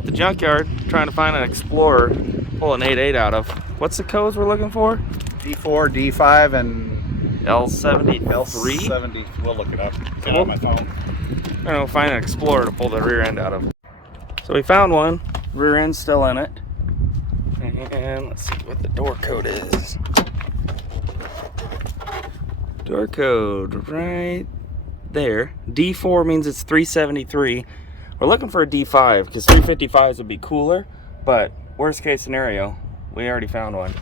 at the junkyard trying to find an Explorer, pull an 8.8 out of. What's the codes we're looking for? D4, D5, and L73? L70. We'll look it up. Get it on my phone. I'm gonna find an Explorer to pull the rear end out of. So we found one, rear end's still in it. And let's see what the door code is. Door code right there. D4 means it's 373. We're looking for a D5 because 355s would be cooler, but worst case scenario, we already found one.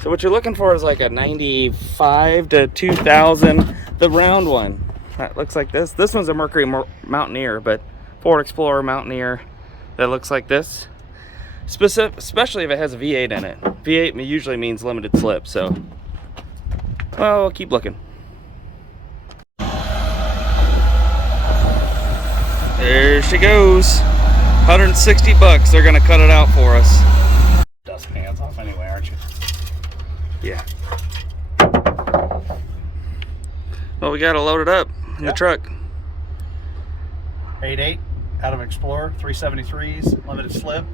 So what you're looking for is like a 95 to 2000, the round one. That looks like this. This one's a Mercury Mountaineer, but Ford Explorer Mountaineer that looks like this. Especially if it has a V8 in it. V8 usually means limited slip, so well, we'll keep looking. There she goes. 160 bucks. They're gonna cut it out for us. Dust hands off anyway, aren't you? Yeah. Well, we gotta load it up in the truck. 8.8 out of Explorer, 373s, limited slip.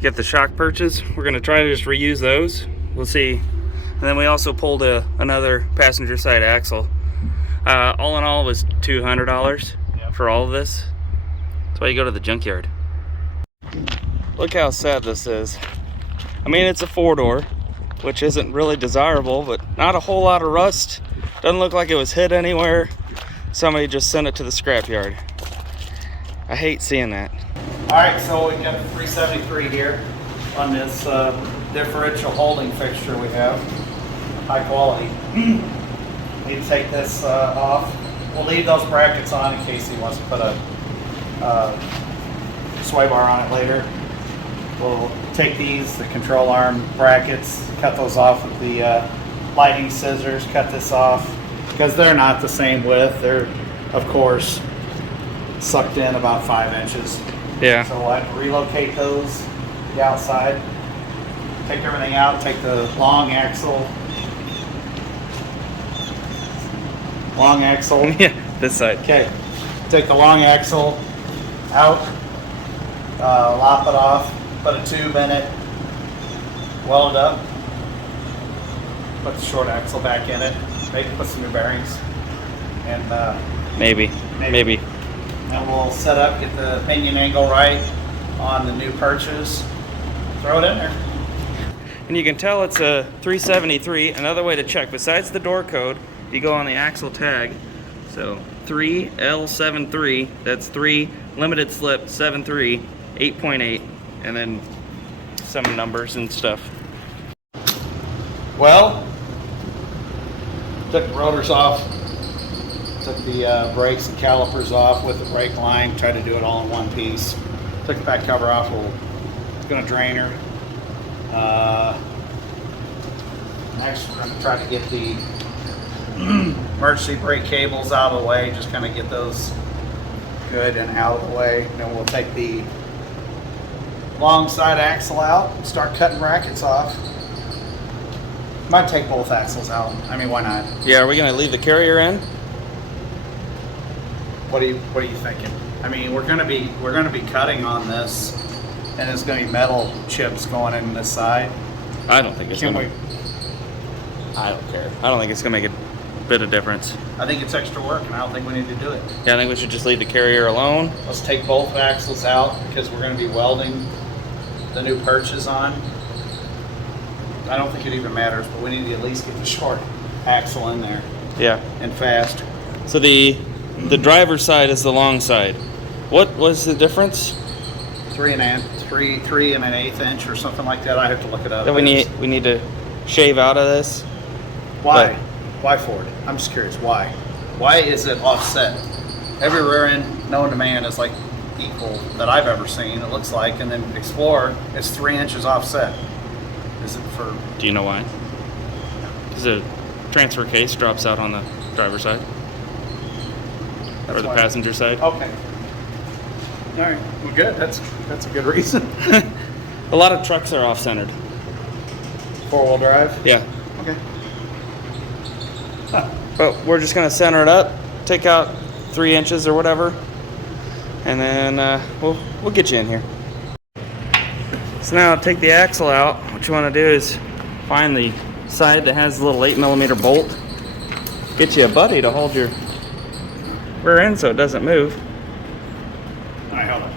Get the shock perches. We're gonna try to just reuse those. We'll see. And then we also pulled another passenger side axle. All in all, it was $200 for all of this. That's why you go to the junkyard. Look how sad this is. I mean, it's a 4-door, which isn't really desirable, but not a whole lot of rust. Doesn't look like it was hit anywhere. Somebody just sent it to the scrapyard. I hate seeing that. All right, so we got the 373 here on this differential holding fixture we have. High quality. Need to take this off. We'll leave those brackets on in case he wants to put a sway bar on it later. We'll take these, the control arm brackets, cut those off with the lighting scissors, cut this off, because they're not the same width. They're, of course, sucked in about 5 inches. Yeah. So we'll have to relocate those, the outside, take everything out, take the long axle. Yeah, this side. Okay, take the long axle out, lop it off, put a tube in it, weld it up, put the short axle back in it, maybe put some new bearings, and Maybe. And we'll set up, get the pinion angle right on the new perches, throw it in there. And you can tell it's a 373. Another way to check, besides the door code, you go on the axle tag. So 3L73, that's 3 limited slip 73 8.8, and then some numbers and stuff. Well, took the rotors off, took the brakes and calipers off with the brake line, tried to do it all in one piece. Took the back cover off, we're gonna drain her. Next we're gonna try to get the emergency brake cables out of the way, just kind of get those good and out of the way. Then we'll take the long side axle out and start cutting brackets off. Might take both axles out. I mean, why not? Yeah, are we gonna leave the carrier in? What are you thinking? I mean, we're gonna be cutting on this, and there's gonna be metal chips going in this side. I don't think it's Can gonna. I don't care. I don't think it's gonna make a bit of difference. I think it's extra work, and I don't think we need to do it. Yeah, I think we should just leave the carrier alone. Let's take both axles out because we're gonna be welding the new perches on. I don't think it even matters, but we need to at least get the short axle in there. Yeah. And fast. So the driver's side is the long side. What was the difference? 3 1/8 inch or something like that. I have to look it up. That we need to shave out of this. Why? But Why Ford? I'm just curious. Why? Why is it offset? Every rear end known to man is like equal that I've ever seen. It looks like, and then Explorer is 3 inches offset. Is it for? Do you know why? Because the transfer case drops out on the driver's side. Or the passenger side. Okay. All right. Well, good. That's a good reason. A lot of trucks are off-centered. 4-wheel drive. Yeah. Okay. But we're just gonna center it up, take out 3 inches or whatever, and then we'll get you in here. So now take the axle out. What you want to do is find the side that has a little 8mm bolt. Get you a buddy to hold your rear end so it doesn't move. All right, hold on.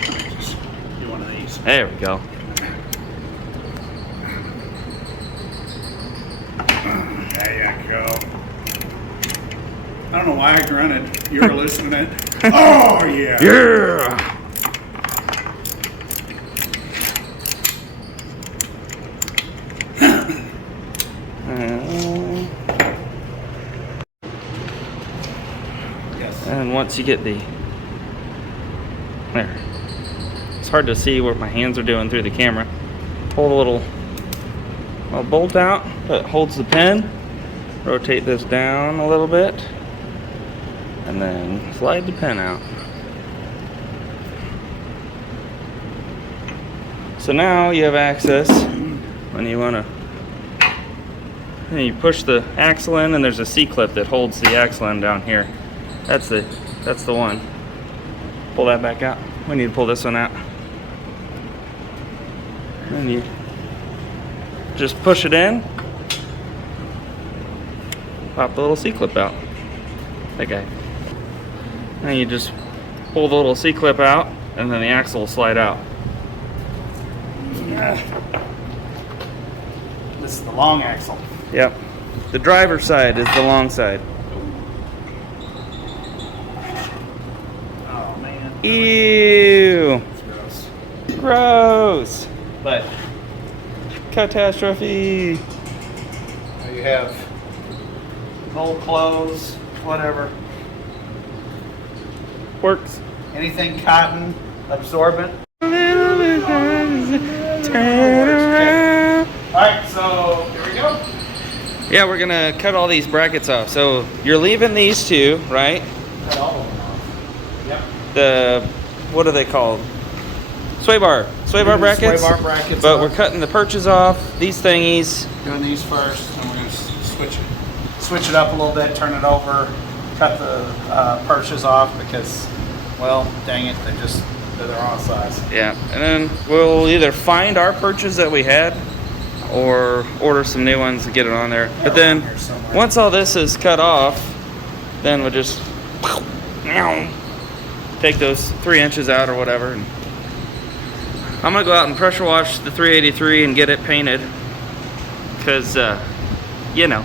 Let me just do one of these. There we go. There you go. I don't know why I grunted. You were listening. Oh, yeah. Yeah. Yes. And once you get the there, it's hard to see what my hands are doing through the camera. Pull the little bolt out that holds the pin. Rotate this down a little bit, and then slide the pin out. So now you have access when you want to. And you push the axle in, and there's a C-clip that holds the axle in down here. That's the one. Pull that back out. We need to pull this one out. And you just push it in. Pop the little C-clip out. Okay. And you just pull the little C-clip out, and then the axle will slide out. This is the long axle. Yep. The driver's side is the long side. Oh, man. Ew. That's gross. Gross. But catastrophe. There you have old clothes, whatever. Works. Anything cotton, absorbent. Turn around. Alright, so here we go. Yeah, we're gonna cut all these brackets off. So you're leaving these two, right? Cut all of them off. Yep. The, what are they called? Sway bar brackets. Sway bar brackets. But we're cutting the perches off. These thingies. Doing these first, and we're going to switch it up a little bit, turn it over, cut the perches off because, well, dang it, they're the wrong size. Yeah, and then we'll either find our perches that we had or order some new ones to get it on there. Yeah, But then here somewhere. once all this is cut off, then we'll just take those 3 inches out or whatever. And I'm gonna go out and pressure wash the 383 and get it painted because, you know,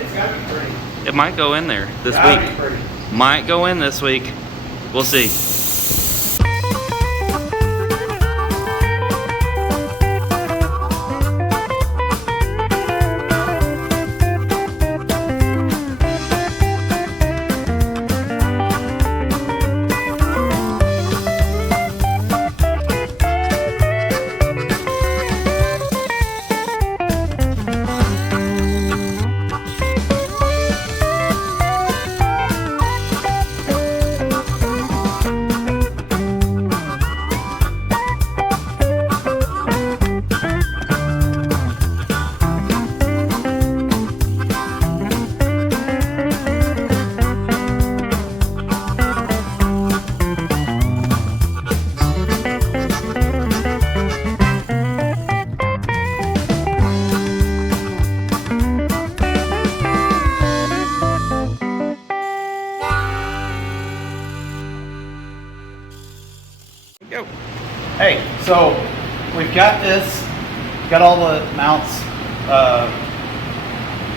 It's got to be pretty. it might go in there this Gotta week. be pretty. Might go in this week. We'll see. Go. Hey, so we've got this, got all the mounts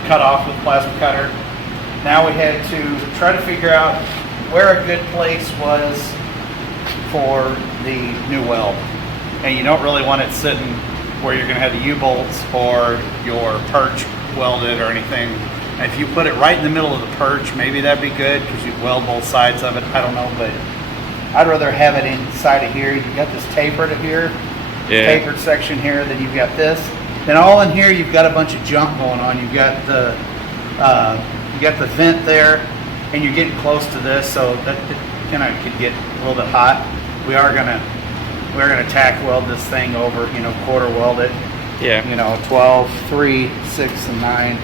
cut off with plasma cutter. Now we had to try to figure out where a good place was for the new weld. And you don't really want it sitting where you're gonna have the U-bolts or your perch welded or anything. If you put it right in the middle of the perch, maybe that'd be good because you'd weld both sides of it. I don't know, but I'd rather have it inside of here. You've got this tapered here, tapered section here, then you've got this. Then all in here, you've got a bunch of junk going on. You've got the vent there, and you're getting close to this, so that kind of could get a little bit hot. We're gonna tack weld this thing over, quarter weld it. Yeah. 12, 3, 6, and 9,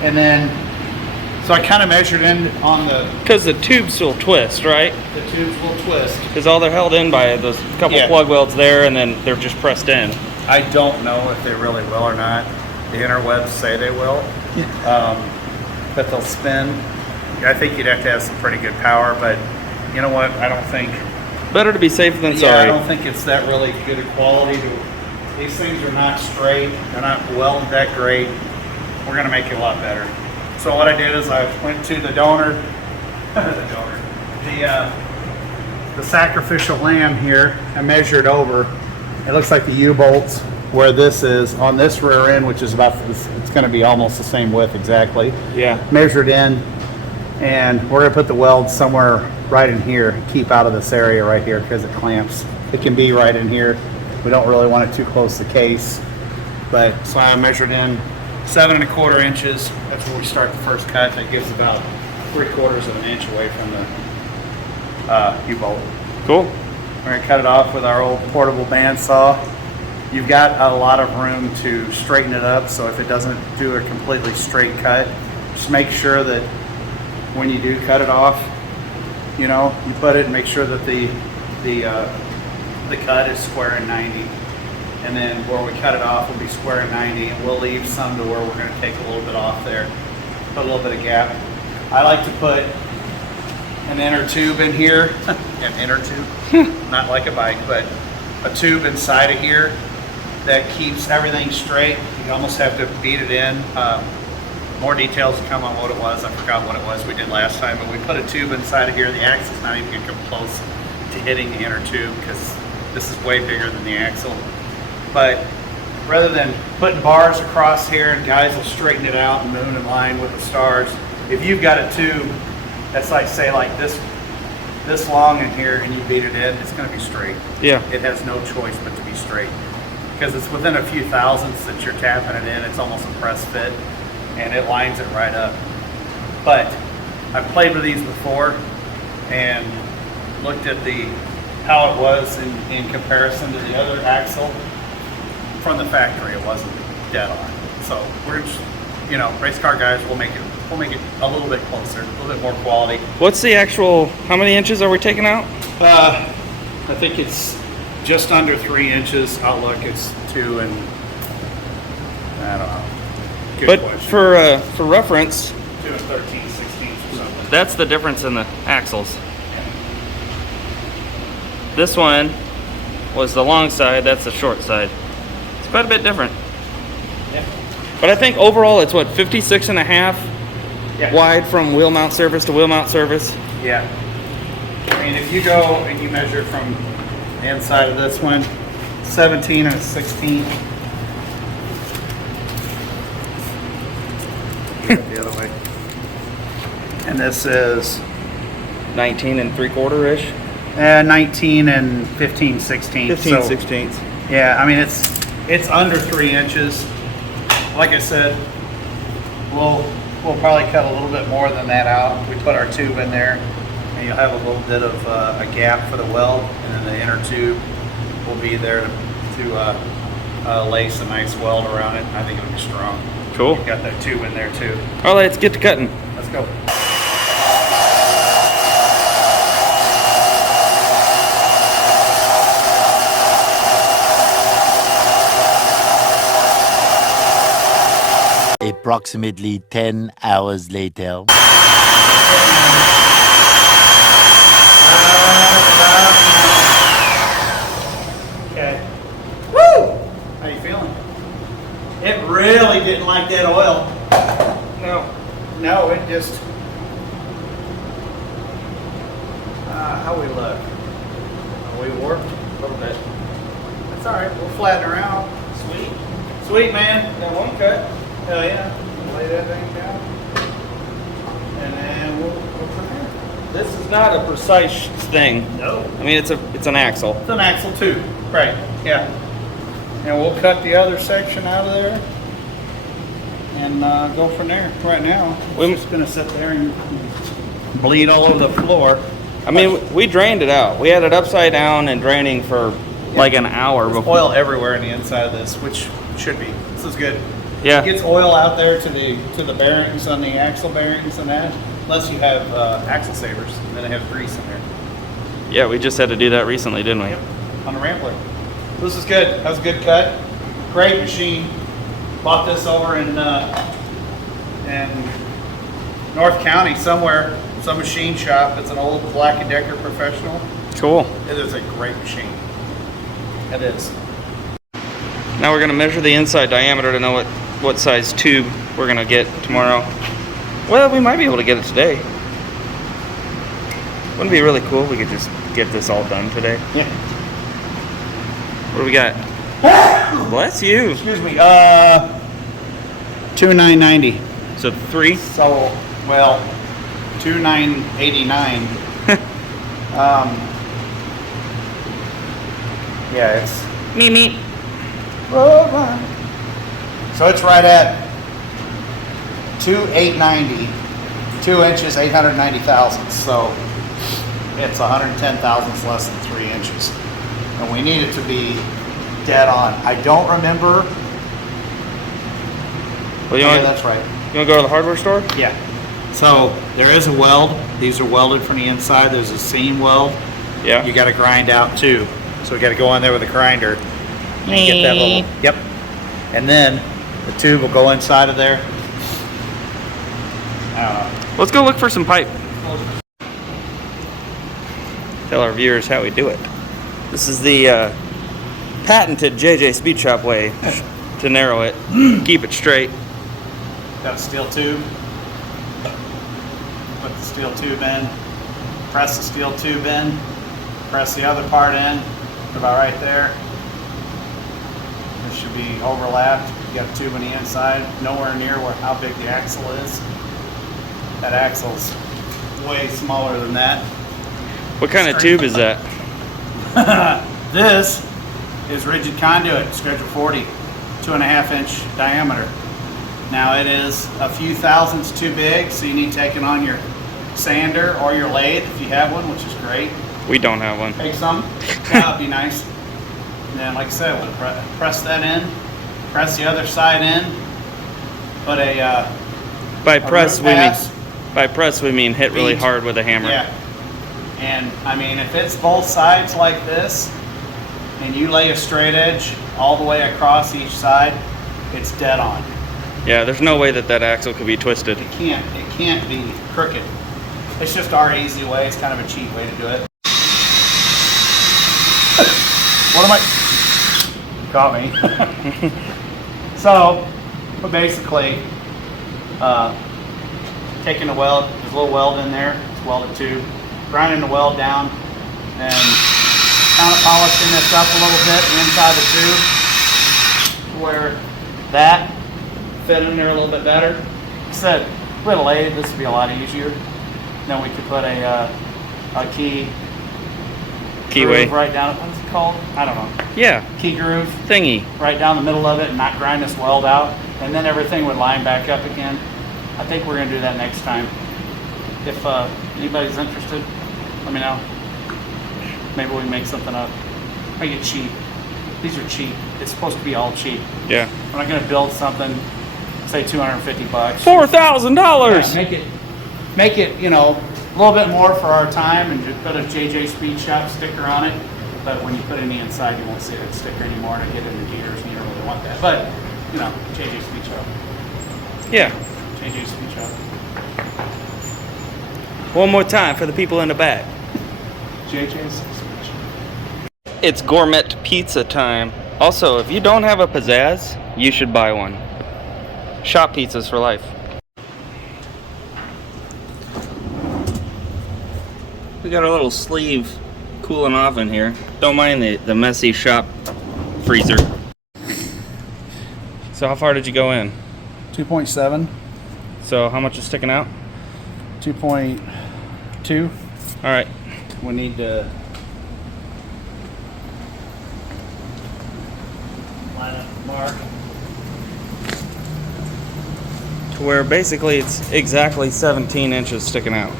and then So I kind of measured in on the Because the tubes will twist, right? tubes will twist. Because all they're held in by those couple Yeah. plug welds there, and then they're just pressed in. I don't know if they really will or not. The interwebs say they will, but they'll spin. I think you'd have to have some pretty good power, but you know what? I don't think. Better to be safe than Yeah, sorry. I don't think it's that really good a quality. These things are not straight. They're not welded that great. We're gonna make it a lot better. So what I did is I went to the donor, the sacrificial lamb here. I measured over. It looks like the U-bolts where this is on this rear end, which is about, it's going to be almost the same width exactly. Yeah. Measured in, and we're going to put the weld somewhere right in here. Keep out of this area right here because it clamps. It can be right in here. We don't really want it too close to the case, but so I measured in 7 1/4 inches. That's where we start the first cut. That gives about 3/4 of an inch away from the U-bolt. Cool. We're going to cut it off with our old portable bandsaw. You've got a lot of room to straighten it up, so if it doesn't do a completely straight cut, just make sure that when you do cut it off, you know, you put it and make sure that the cut is square and 90. And then where we cut it off will be square and 90, and we'll leave some to where we're going to take a little bit off there, put a little bit of gap. I like to put an inner tube in here, an inner tube, not like a bike, but a tube inside of here that keeps everything straight. You almost have to beat it in. More details to come on what it was. I forgot what it was we did last time, but we put a tube inside of here. The axle's not even going to come close to hitting the inner tube because this is way bigger than the axle. But rather than putting bars across here and guys will straighten it out and moon in line with the stars, if you've got a tube that's like, say like this long in here and you beat it in, it's going to be straight. Yeah. It has no choice but to be straight because it's within a few thousandths that you're tapping it in. It's almost a press fit and it lines it right up. But I've played with these before and looked at how it was in comparison to the other axle. From the factory, it wasn't dead on. So we're just, you know, race car guys, we'll make it a little bit closer, a little bit more quality. What's the actual, how many inches are we taking out? I think it's just under 3 inches. I'll look, it's 2 and, I don't know. Good But question. for reference, 2 and 13/16 or something. that's the difference in the axles. This one was the long side, that's the short side. It's quite a bit different. Yeah. But I think overall it's what, 56 and a half Yeah. wide from wheel mount surface to wheel mount surface. Yeah. I mean, if you go and you measure from the inside of this one, 17 and a 16. The other way. And this is 19 and 3/4-ish. 19 and 15/16. 15 16ths. Yeah, I mean it's under 3 inches. Like I said, we'll probably cut a little bit more than that out. We put our tube in there, and you'll have a little bit of a gap for the weld, and then the inner tube will be there to lace a nice weld around it. I think it'll be strong. Cool. You've got that tube in there too. All right, let's get to cutting. Let's go. Approximately 10 hours later. Okay. Woo! How you feeling? It really didn't like that oil. No, it just. How we look? Are we warped? A little bit. That's all right. We'll flatten her out. Sweet, man. Got one cut. Hell yeah. Lay that thing down. And then we'll from there. This is not a precise thing. No. I mean, it's an axle. It's an axle too. Right. Yeah. And we'll cut the other section out of there and go from there. Right now, we're just gonna sit there and bleed all over the floor. I mean, we drained it out. We had it upside down and draining for like an hour There's before. oil everywhere in the inside of this, which should be. This is good. Yeah. It gets oil out there to the bearings on the axle bearings and that, unless you have axle savers, and then it has grease in there. Yeah, we just had to do that recently, didn't we? Yep, on the Rambler. This is good. That was a good cut. Great machine. Bought this over in North County somewhere, some machine shop. It's an old Black & Decker Professional. Cool. It is a great machine. It is. Now we're going to measure the inside diameter to know what size tube we're going to get tomorrow. Well, we might be able to get it today. Wouldn't it be really cool if we could just get this all done today? Yeah. What do we got? Bless you. Excuse me. 2,990. So 3? So, well, 2,989. Yeah, it's. Me. So it's right at 2,890, 2 inches, 890 thousandths. So it's 110 thousandths less than 3 inches. And we need it to be dead on. I don't remember. Well, you Yeah, want that's right. to go to the hardware store? Yeah. So there is a weld. These are welded from the inside. There's a seam weld. Yeah. You got to grind out too. So we got to go in there with a grinder and get that little. Yep. And then the tube will go inside of there. Let's go look for some pipe. Tell our viewers how we do it. This is the patented JJ Speed Shop way to narrow it, keep it straight. Got a steel tube. Put the steel tube in. Press the steel tube in. Press the other part in. About right there. This should be overlapped. You got a tube on the inside, nowhere near how big the axle is. That axle's way smaller than that. What kind of tube is that? This is rigid conduit, Schedule 40, 2.5 inch diameter. Now it is a few thousandths too big, so you need to take it on your sander or your lathe if you have one, which is great. We don't have one. Take some. That would be nice. And then, like I said, we'll press that in, press the other side in, put By press root pass. we mean hit really Beat. hard with a hammer. Yeah. And I mean, if it's both sides like this, and you lay a straight edge all the way across each side, it's dead on. Yeah, there's no way that axle could be twisted. It can't be crooked. It's just our easy way. It's kind of a cheap way to do it. What am I? Got me. So, but basically, taking the weld, there's a little weld in there, it's welded tube, grinding the weld down, and kind of polishing this up a little bit inside the tube, where that fit in there a little bit better. Like I said, with a lathe, this would be a lot easier. Then we could put a Keyway. groove right down. What's it called? I don't know. Yeah. Key groove Thingy. right down the middle of it, and not grind this weld out, and then everything would line back up again. I think we're gonna do that next time. If anybody's interested, let me know. Maybe we can make something up. Make it cheap. These are cheap. It's supposed to be all cheap. Yeah. We're not gonna build something, say $250. $4,000. Yeah, make it, you know, a little bit more for our time, and just put a JJ Speed Shop sticker on it. But when you put it in the inside, you won't see that sticker anymore, and I get into gears, and you don't really want that. But, you know, JJ Speed Shop. Yeah. JJ Speed Shop. One more time for the people in the back. JJ's Speed Shop. It's gourmet pizza time. Also, if you don't have a pizzazz, you should buy one. Shop pizzas for life. We got our little sleeve cooling off in here. Don't mind the messy shop freezer. So how far did you go in? 2.7, So how much is sticking out? 2.2. All right. We need to line up the mark. To where basically it's exactly 17 inches sticking out.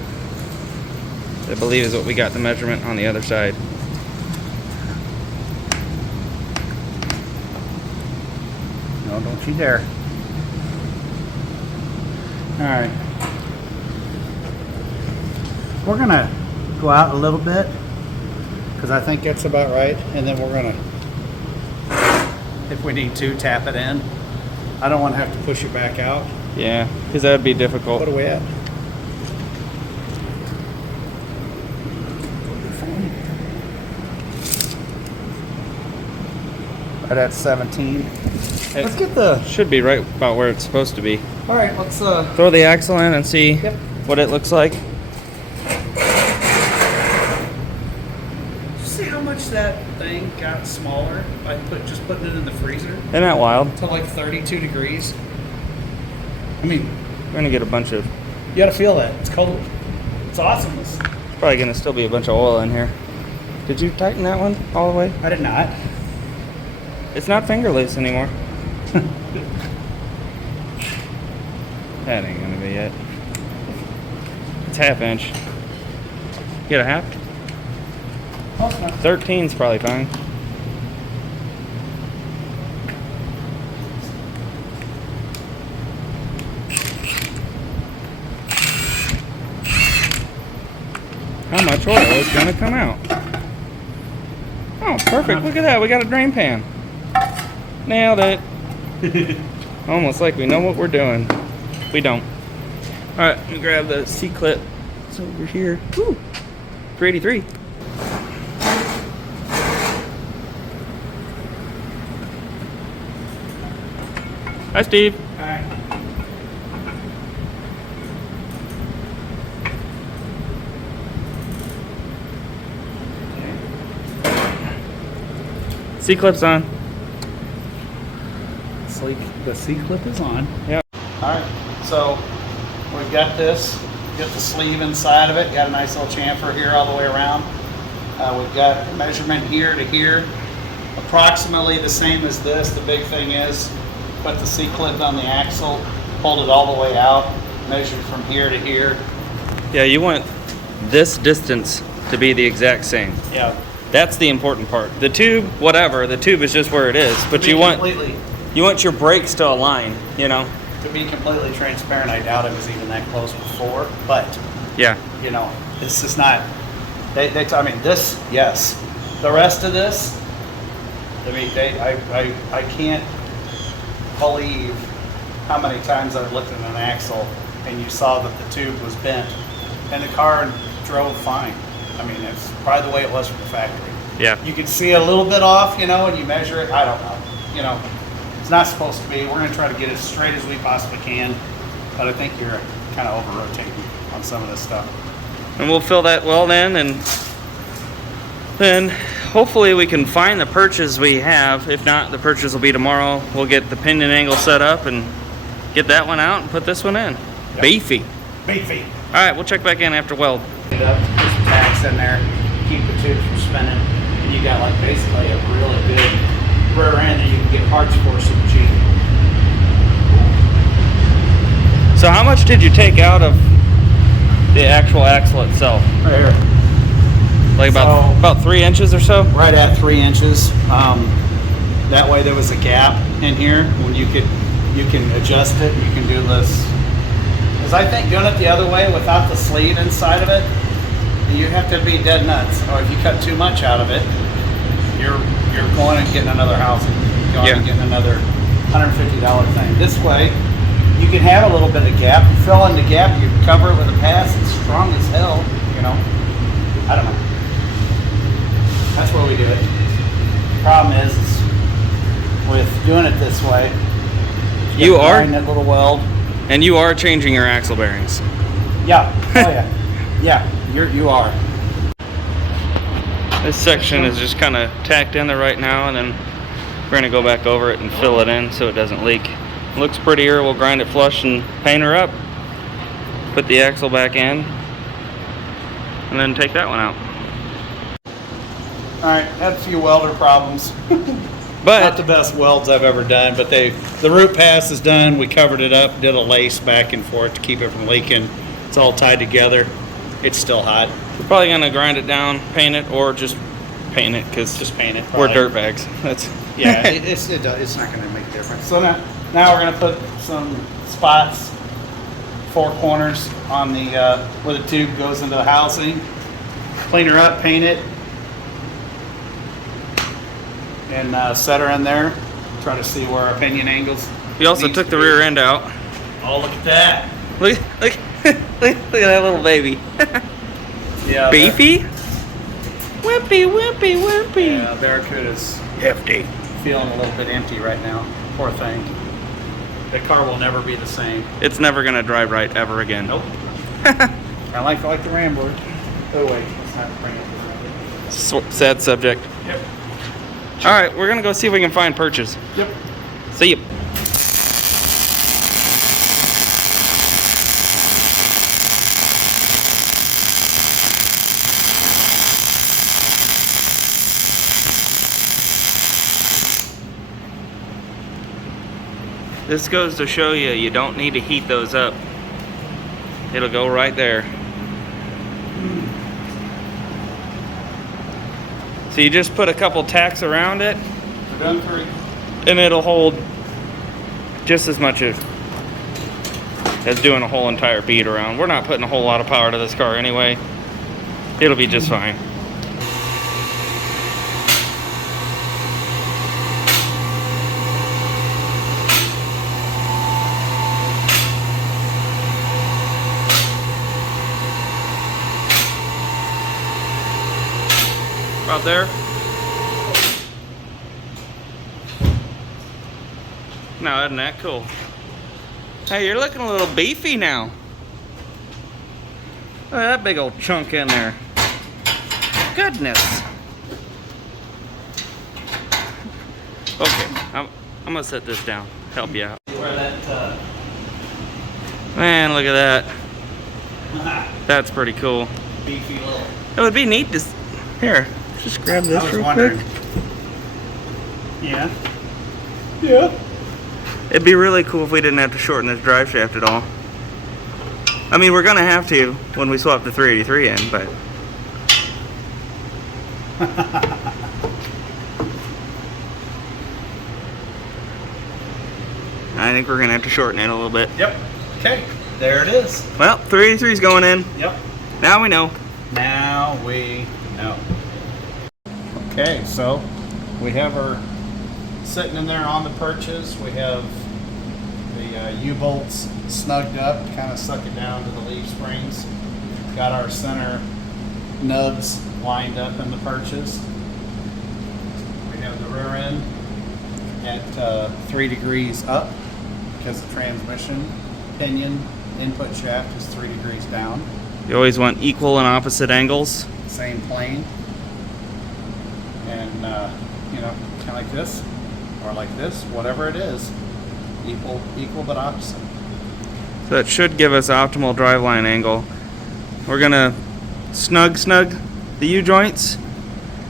I believe is what we got the measurement on the other side. No, don't you dare. All right. We're gonna go out a little bit because I think that's about right, and then we're gonna, if we need to, tap it in. I don't want to have to push it back out. Yeah, because that would be difficult. What are we at? Right at 17. Let's get the. Should be right about where it's supposed to be. All right, let's Throw the axle in and see what it looks like. see how much that thing got smaller by just putting it in the freezer Isn't that wild? to like 32 degrees. I mean, We're gonna get a bunch of. you gotta feel that. It's cold. It's awesome. Probably gonna still be a bunch of oil in here. Did you tighten that one all the way? I did not. It's not fingerless anymore. That ain't gonna be it. It's half inch. You get a half? Close enough. 13's probably fine. How much oil is gonna come out? Oh, perfect. Look at that. We got a drain pan. Nailed it. Almost like we know what we're doing. We don't. Alright, let me grab the C-clip. It's over here. Woo! 383. Hi, Steve. All right. C-clip's on. The C-clip is on. Yep. All right, so we've got this. Got the sleeve inside of it. Got a nice little chamfer here all the way around. We've got a measurement here to here, approximately the same as this. The big thing is put the C-clip on the axle, hold it all the way out, measure from here to here. Yeah, you want this distance to be the exact same. Yeah. That's the important part. The tube, whatever, the tube is just where it is. But you want your brakes to align, you know? To be completely transparent, I doubt it was even that close before, but Yeah. you know, this is not, I mean, this, yes. The rest of this, I mean, I can't believe how many times I've looked at an axle and you saw that the tube was bent and the car drove fine. I mean, it's probably the way it was from the factory. Yeah. You can see a little bit off, you know, and you measure it, I don't know, you know. It's not supposed to be. We're going to try to get it as straight as we possibly can, but I think you're kind of over-rotating on some of this stuff. And we'll fill that well then, and then hopefully we can find the perches we have. If not, the perches will be tomorrow. We'll get the pinion angle set up and get that one out and put this one in. Yep. Beefy. Beefy. All right, we'll check back in after weld. It up, put some tacks in there, keep the tube from spinning, and you got like basically a really good rear end that you can get parts for super cheap. So how much did you take out of the actual axle itself? Right here. Like about 3 inches or so? Right at 3 inches. That way there was a gap in here when you can adjust it. You can do this. Because I think doing it the other way without the sleeve inside of it, you have to be dead nuts. Or if you cut too much out of it, you're going and getting another housing. You're going and getting another $150 thing. This way, you can have a little bit of gap. You fill in the gap, you cover it with a pass. It's strong as hell, you know. I don't know. That's where we do it. Problem is with doing it this way, You are? that little weld. And you are changing your axle bearings. Yeah. Oh yeah. Yeah. You are. This section is just kind of tacked in there right now, and then we're going to go back over it and fill it in so it doesn't leak. Looks prettier. We'll grind it flush and paint her up. Put the axle back in, and then take that one out. All right. Had a few welder problems. But Not the best welds I've ever done, but the root pass is done. We covered it up, did a lace back and forth to keep it from leaking. It's all tied together. It's still hot. we're probably going to grind it down, paint it, or just paint it because Just paint it. we're probably. dirtbags. That's Yeah, it's not going to make a difference. So now we're going to put some spots 4 corners on the where the tube goes into the housing. Clean her up, paint it, and set her in there. Try to see where our pinion angles. We also took the rear end out. Oh, look at that! Look at that little baby. Yeah, Beefy? Wimpy. Yeah, Barracuda's hefty. feeling a little bit empty right now. Poor thing. The car will never be the same. It's never gonna drive right ever again. Nope. I like the Rambler. Oh wait, let's not bring it to the Sad subject. Yep. All right, we're gonna go see if we can find purchase. Yep. See you. This goes to show you, you don't need to heat those up. It'll go right there. So you just put a couple tacks around it, Done 3. and it'll hold just as much as doing a whole entire bead around. We're not putting a whole lot of power to this car anyway. It'll be just fine. Out there. Now, isn't that cool? Hey, you're looking a little beefy now. Look at that big old chunk in there. Goodness. Okay, I'm gonna set this down. Help you out. Where that Man, look at that. That's pretty cool. beefy little. It would be neat to here. Just grab this I was real wondering. quick. Yeah. Yeah. It'd be really cool if we didn't have to shorten this drive shaft at all. I mean, we're gonna have to when we swap the 383 in, but I think we're gonna have to shorten it a little bit. Yep. Okay. There it is. Well, 383 is going in. Yep. Now we know. Now we know. Okay, so we have her sitting in there on the perches. We have the U-bolts snugged up, kind of suck it down to the leaf springs. Got our center nubs lined up in the perches. We have the rear end at 3 degrees up because the transmission pinion input shaft is 3 degrees down. You always want equal and opposite angles. Same plane. And, you know, kind of like this, or like this, whatever it is, equal but opposite. So that should give us optimal driveline angle. We're gonna snug the U-joints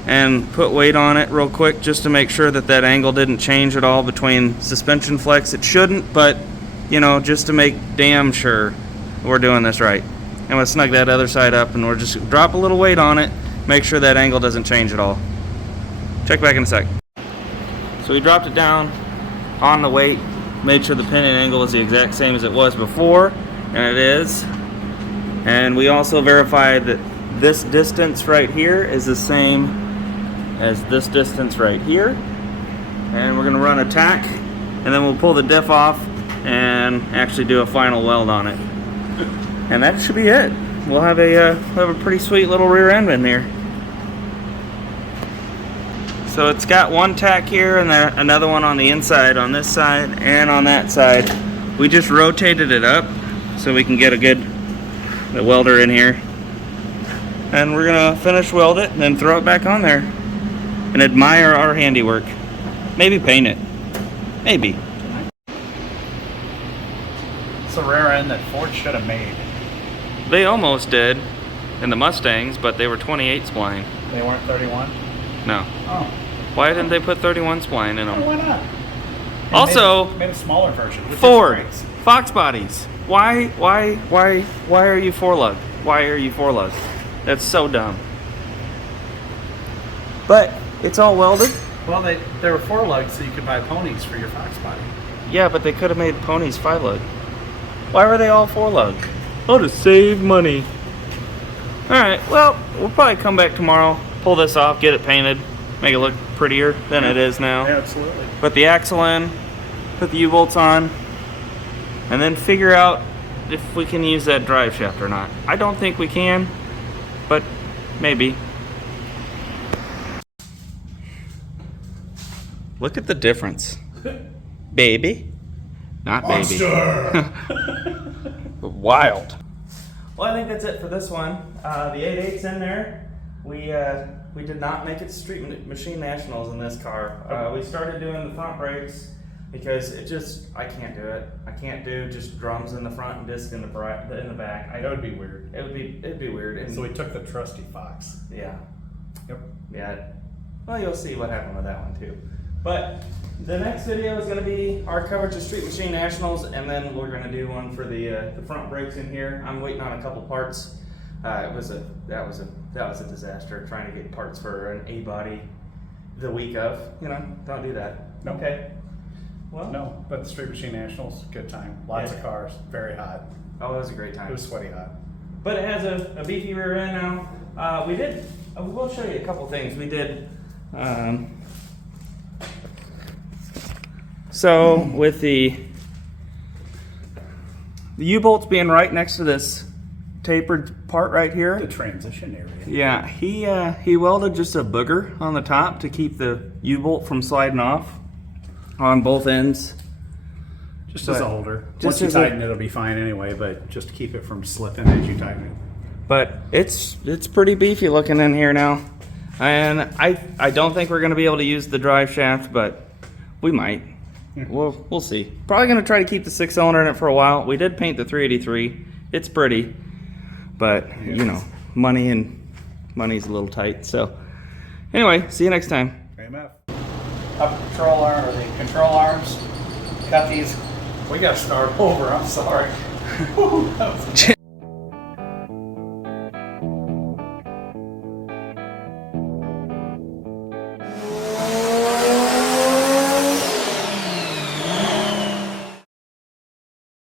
and put weight on it real quick just to make sure that that angle didn't change at all between suspension flex. It shouldn't, but, you know, just to make damn sure we're doing this right. And we'll snug that other side up and we'll just drop a little weight on it, make sure that angle doesn't change at all. Check back in a sec. So we dropped it down on the weight, made sure the pinion angle is the exact same as it was before, and it is. And we also verified that this distance right here is the same as this distance right here. And we're gonna run a tack, and then we'll pull the diff off and actually do a final weld on it. And that should be it. We'll have a pretty sweet little rear end in here. So it's got one tack here and then another one on the inside, on this side and on that side. We just rotated it up so we can get a good welder in here. And we're gonna finish weld it and then throw it back on there and admire our handiwork. Maybe paint it. Maybe. It's a rear end that Ford should have made. They almost did in the Mustangs, but they were 28 spline. They weren't 31? No. Oh. Why didn't they put 31 spline in them? Why not? They Also, made a smaller version. With Ford, disc brakes. Fox bodies. Why are you 4-lug? Why are you 4-lug? That's so dumb. But it's all welded. Well, they were 4 lugs, so you could buy ponies for your Fox body. Yeah, but they could have made ponies 5-lug. Why were they all 4-lug? Oh, to save money. Alright, well, we'll probably come back tomorrow, pull this off, get it painted, make it look prettier than it is now. Yeah, absolutely. Put the axle in, put the U-bolts on, and then figure out if we can use that drive shaft or not. I don't think we can, but maybe. Look at the difference. Baby. Not baby. Wild. Well, I think that's it for this one. The 8.8's in there. We did not make it to Street Machine Nationals in this car. We started doing the front brakes because I can't do it. I can't do just drums in the front and disc in the back. That would be weird. It'd be weird. And So we took the trusty Fox. yeah. Yep. Yeah. Well, you'll see what happened with that one too. But the next video is going to be our coverage of Street Machine Nationals, and then we're going to do one for the front brakes in here. I'm waiting on a couple parts. That was a disaster trying to get parts for an A-Body the week of. You know, don't do that. No. Okay. Well, No, but the Street Machine Nationals, good time. Lots of cars, very hot. Oh, it was a great time. It was sweaty hot. But it has a beefy rear end now. We'll show you a couple things. We did. So with the U-bolts being right next to this tapered part right The here, transition area. yeah, he welded just a booger on the top to keep the U-bolt from sliding off on both ends. Just as a holder. Just Once you as a- tighten it, it'll be fine anyway, but just to keep it from slipping as you tighten it. But it's pretty beefy looking in here now, and I don't think we're gonna be able to use the drive shaft, but we might. We'll see. Probably gonna try to keep the 6-cylinder in it for a while. We did paint the 383. It's pretty, but you know, money's a little tight. So anyway, see you next time. AMF. Up the control arm, or the control arms. Got these. We got to start over. I'm sorry. Whew, that was